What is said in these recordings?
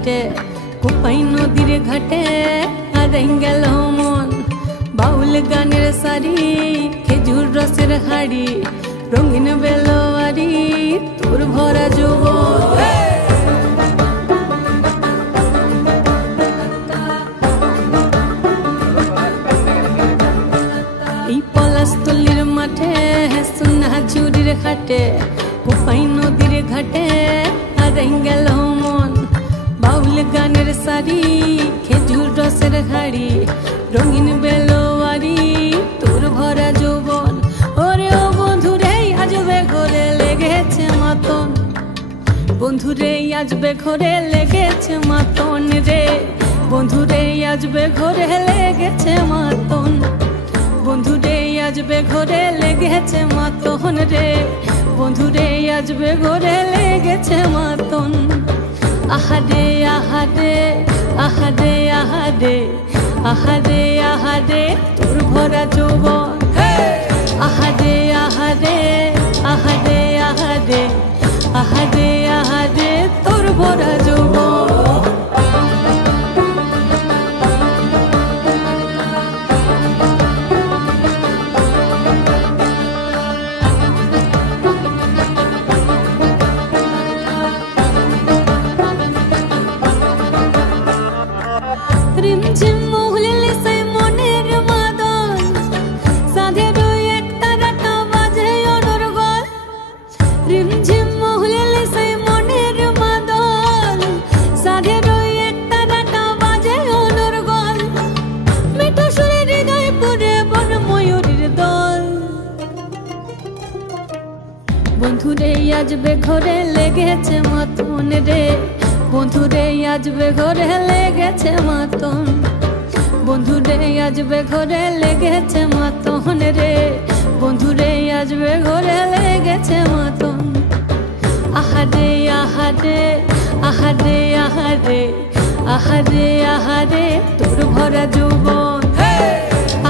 ঘাটে কোপাই নদীর ঘাটে হারাই গেল মন বাউল গানের সারি খেজুর রসের হাড়ি রঙিন বেলোয়ারি তোর ভরা যৌবন এই পলাশতলির মাঠে সোনা চুরির ঘাটে কোপাই নদীর ঘাটে হারাই গেল মন বাউল গানের সারি খেজুর রসের হাড়ি রঙিন বেলোয়ারি তোর ভরা যৌবন ওরে ও বন্ধুরে আজবে ঘরে লেগেছে মাতন বন্ধুরে আজবে ঘরে লেগেছে মাতন রে বন্ধুরে আজবে ঘরে লেগেছে মাতন বন্ধুরে আজবে ঘরে লেগেছে মাতন রে বন্ধুরে আজবে ঘরে লেগেছে মাতন আহারে আহারে আহারে আহারে আহারে আহারে তোর ভরা যৌবন আহারে আহারে আহারে আহারে আহারে আহারে তোর ভরা যৌবন রিমঝিম মহুলিলে সে মনের মাদন সাধের এক তারাটা বাজে অনর্গল রিমঝিম মহুলিলে সে মনের মাদন সাধের এক তারাটা বাজে অনর্গল মিঠু সুরে হৃদয় পুরে বন ময়ূরীর দল বন্ধুরে আজবে ঘরে লেগেছে মাতন রে বন্ধুরে আজবে ঘরে লেগেছে মাতন বন্ধুরে আজবে ঘরে লেগেছে মাতন রে বন্ধুরে আজবে ঘরে লেগেছে মাতন আহারে আহারে আহারে আহারে আহারে আহারে তোর ভরা যৌবন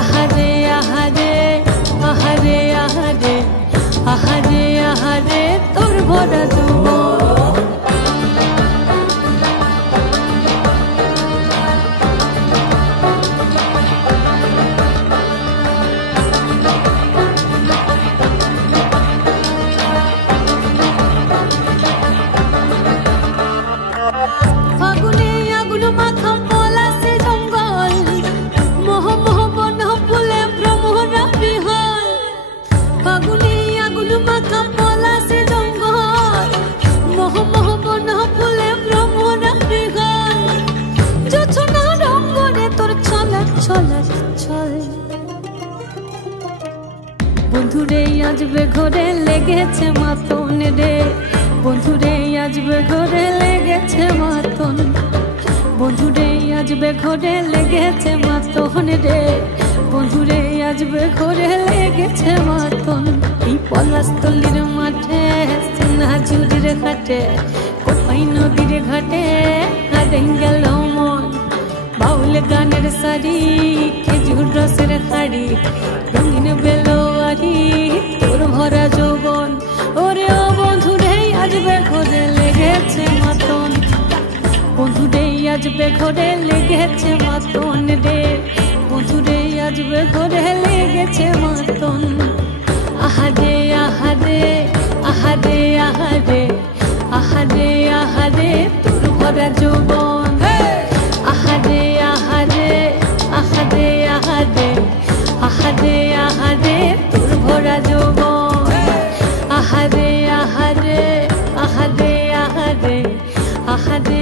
আহারে আহারে আহারে আহারে আহারে আহারে তোর ভরা যৌবন ফাগুনে আগুন মাখা পলাশে জঙ্গল মোহ মোহ বন ফুলে ভ্রমরা বিহল ফাগুনে আগুন মাখা পলাশে জঙ্গল মোহ মোহ বন ফুলে ভ্রমরা বিহল জোছনা রঙ্গনে তোর ছলক ছলক ছল বন্ধুরে আজবে ঘরে লেগেছে মাতন রে বন্ধুরে আজবে ঘরে লেগেছে মাতন বন্ধুরে আজবে ঘরে লেগেছে মাতন রে বন্ধুরে আজবে ঘরে লেগেছে মাতন এই পলাশতলির মাঠে সোনা চুরির ঘাটে কোপাই নদীর ঘাটে হারাই গেল মন বাউল গানের সারি খেজুর রসের হাড়ি রঙিন বেলোয়ারি তোর ভরা যৌবন ওরে ও বন্ধুরে আজবে ঘরে লেগেছে মাতন বন্ধুরে আজবে ঘরে লেগেছে মাতন রে বন্ধুরে আজবে ঘরে লেগেছে মাতন আহারে আহারে আহারে আহারে আহারে আহারে তোর ভরা যৌবন আহারে আহারে আহারে আহারে আহারে আহারে তোর ভরা যৌবন আহারে আহারে আহারে আহারে আহারে